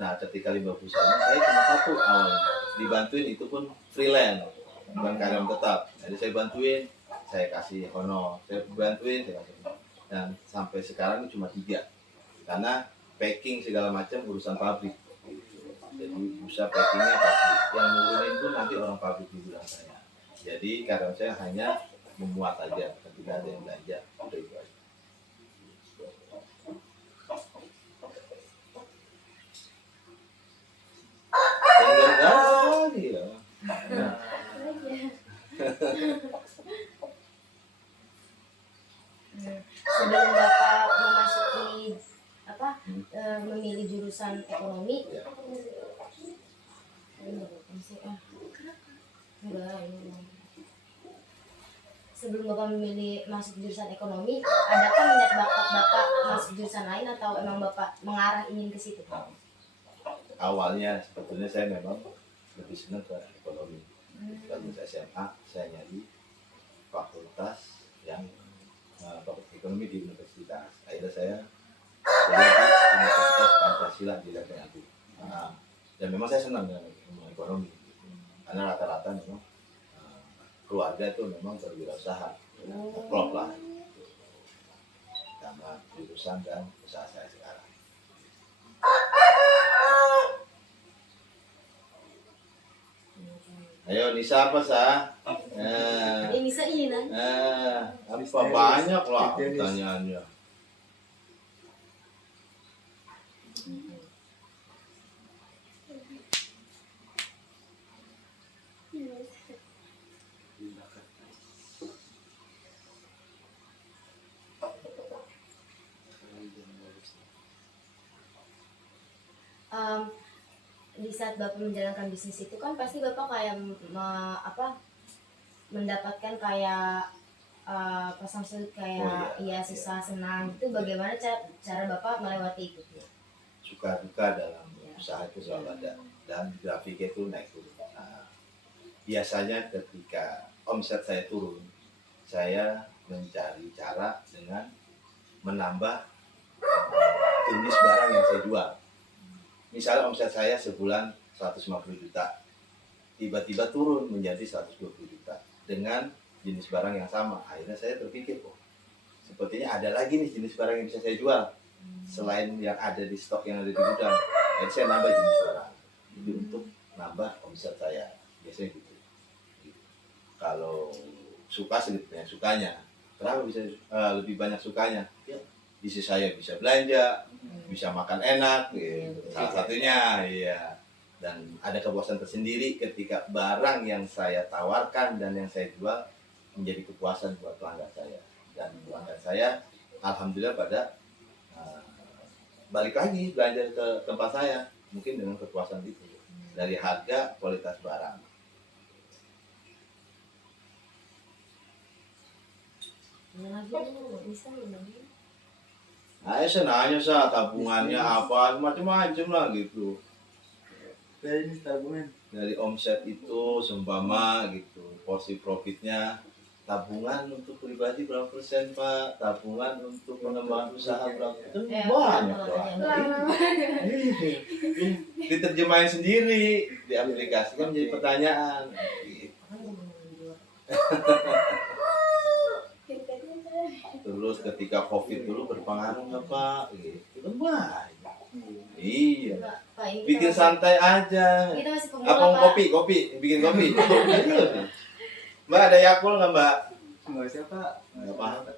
Nah ketika 5 perusahaan saya cuma satu awalnya, dibantuin itu pun freelance, bukan karyawan tetap. Jadi saya bantuin, saya kasih honor, saya bantuin, saya kasih honor. Dan sampai sekarang cuma 3, karena packing segala macam urusan pabrik. Jadi bisa packingnya pabrik, yang nurunin pun nanti orang pabrik di bilang saya. Jadi karyawan saya hanya memuat aja ketika ada yang belanja, udah itu aja. Yang gara-gara lagi ya. Sebelum Bapak memasuki memilih jurusan ekonomi, sebelum Bapak memilih masuk jurusan ekonomi, adakah minat bakat Bapak masuk jurusan lain atau emang Bapak mengarah ingin ke situ? Awalnya sebetulnya saya memang lebih senang ke ekonomi. Waktu saya SMA saya nyari fakultas yang fakultas ekonomi di universitas. Akhirnya saya kuliah di Universitas Pancasila di Lenteng Agung. Dan memang saya senang dengan ekonomi, karena rata-rata memang keluarga itu memang berwirausaha, klop lah, sama jurusan dan usaha saya sekarang. Ayo Nisa apa sah? Nisa ini kan? Apa banyak lah pertanyaannya. Di saat Bapak menjalankan bisnis itu kan pasti Bapak kayak mendapatkan kayak pasang surut kayak susah senang itu, bagaimana cara Bapak melewati itu? Suka duka dalam usaha itu selalu ada, dan grafiknya itu naik turun. Biasanya ketika omset saya turun, saya mencari cara dengan menambah jenis barang yang saya jual. Misalnya omset saya sebulan 150 juta, tiba-tiba turun menjadi 120 juta dengan jenis barang yang sama. Akhirnya saya berpikir, sepertinya ada lagi nih jenis barang yang bisa saya jual selain yang ada di stok yang ada di gudang. Jadi saya nambah jenis barang itu untuk nambah omset saya, biasanya gitu. Kalau suka sedikit banyak sukanya. Kenapa bisa lebih banyak sukanya? Ya, bisnis saya bisa belanja, bisa makan enak, gitu. Salah satunya, iya. Dan ada kepuasan tersendiri ketika barang yang saya tawarkan dan yang saya jual menjadi kepuasan buat pelanggan saya. Dan pelanggan saya, alhamdulillah pada balik lagi belanja ke tempat saya, mungkin dengan kepuasan itu dari harga, kualitas barang. Nah, saya nanya tabungannya apa, macam-macam lah gitu. Dari tabungan. Dari omset itu seumpama gitu, porsi profitnya, tabungan untuk pribadi berapa persen Pak, tabungan untuk pengembangan usaha berapa persen, banyak Pak. Diterjemahin sendiri, diaplikasikan menjadi pertanyaan. Terus ketika COVID dulu berpengaruh nggak Pak? Itu kan banyak. Iya. Bikin santai aja. Apa kopi? Bikin kopi. Mbak ada Yakult nggak Mbak? Nggak usah Pak. Nggak apa-apa.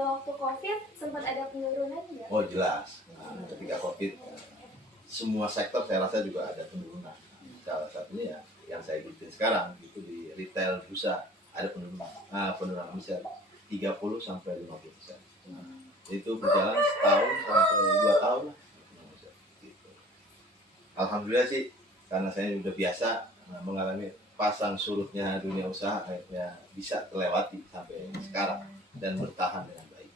Waktu COVID sempat ada penurunan nggak? Oh jelas. Ketika COVID semua sektor saya rasa juga ada penurunan. Salah satunya ya yang saya bikin sekarang itu di retail bursa ada penurunan omset 30 sampai 50%. Itu berjalan setahun sampai 2 tahun lah. Gitu. Alhamdulillah sih, karena saya sudah biasa mengalami pasang surutnya dunia usaha, akhirnya bisa terlewati sampai sekarang dan bertahan dengan baik.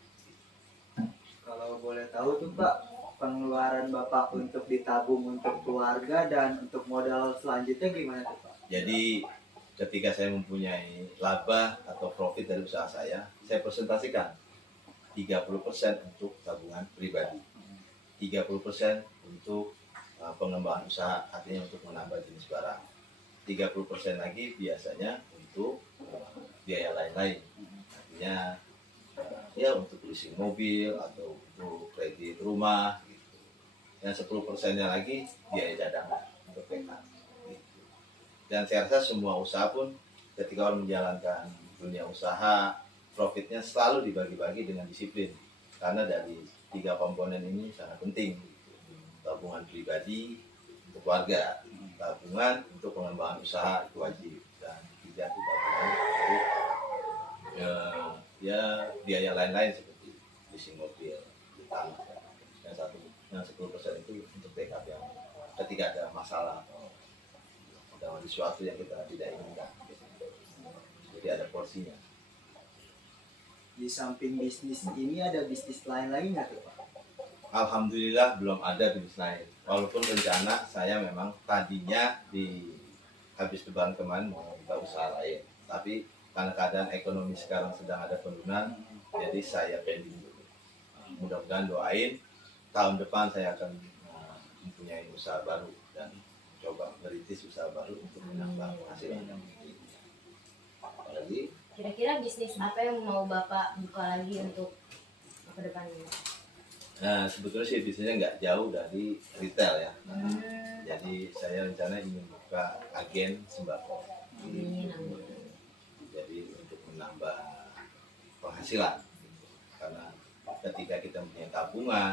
Kalau boleh tahu tuh Pak, pengeluaran Bapak untuk ditabung untuk keluarga dan untuk modal selanjutnya gimana tuh Pak? Jadi ketika saya mempunyai laba atau profit dari usaha saya presentasikan 30% untuk tabungan pribadi, 30% untuk pengembangan usaha, artinya untuk menambah jenis barang, 30% lagi biasanya untuk biaya lain-lain, artinya ya untuk leasing mobil atau untuk kredit rumah gitu. Yang 10%-nya lagi biaya cadangan untuk PK gitu. Dan saya rasa semua usaha pun ketika orang menjalankan dunia usaha, profitnya selalu dibagi-bagi dengan disiplin, karena dari 3 komponen ini sangat penting gitu. Tabungan pribadi untuk warga, tabungan untuk pengembangan usaha itu wajib, dan 3 itu tabungan untuk ya biaya lain-lain seperti leasing mobil, tanah. Yang 10% itu untuk backup yang ketika ada masalah atau ada sesuatu yang kita tidak inginkan. Jadi ada porsinya. Di samping bisnis ini ada bisnis lain lagi nggak tuh Pak? Alhamdulillah belum ada bisnis lain. Walaupun rencana saya memang tadinya di habis lebaran kemarin mau buka usaha lain, tapi karena keadaan ekonomi sekarang sedang ada penurunan, jadi saya pending dulu. Mudah-mudahan doain tahun depan saya akan mempunyai usaha baru dan coba merintis usaha baru untuk menambah penghasilan. Apalagi Kira-kira bisnis apa yang mau Bapak buka lagi untuk ke depannya? sebetulnya sih bisnisnya nggak jauh dari retail ya. Jadi saya rencana ingin buka agen sembako. Amin. Jadi untuk menambah penghasilan, karena ketika kita punya tabungan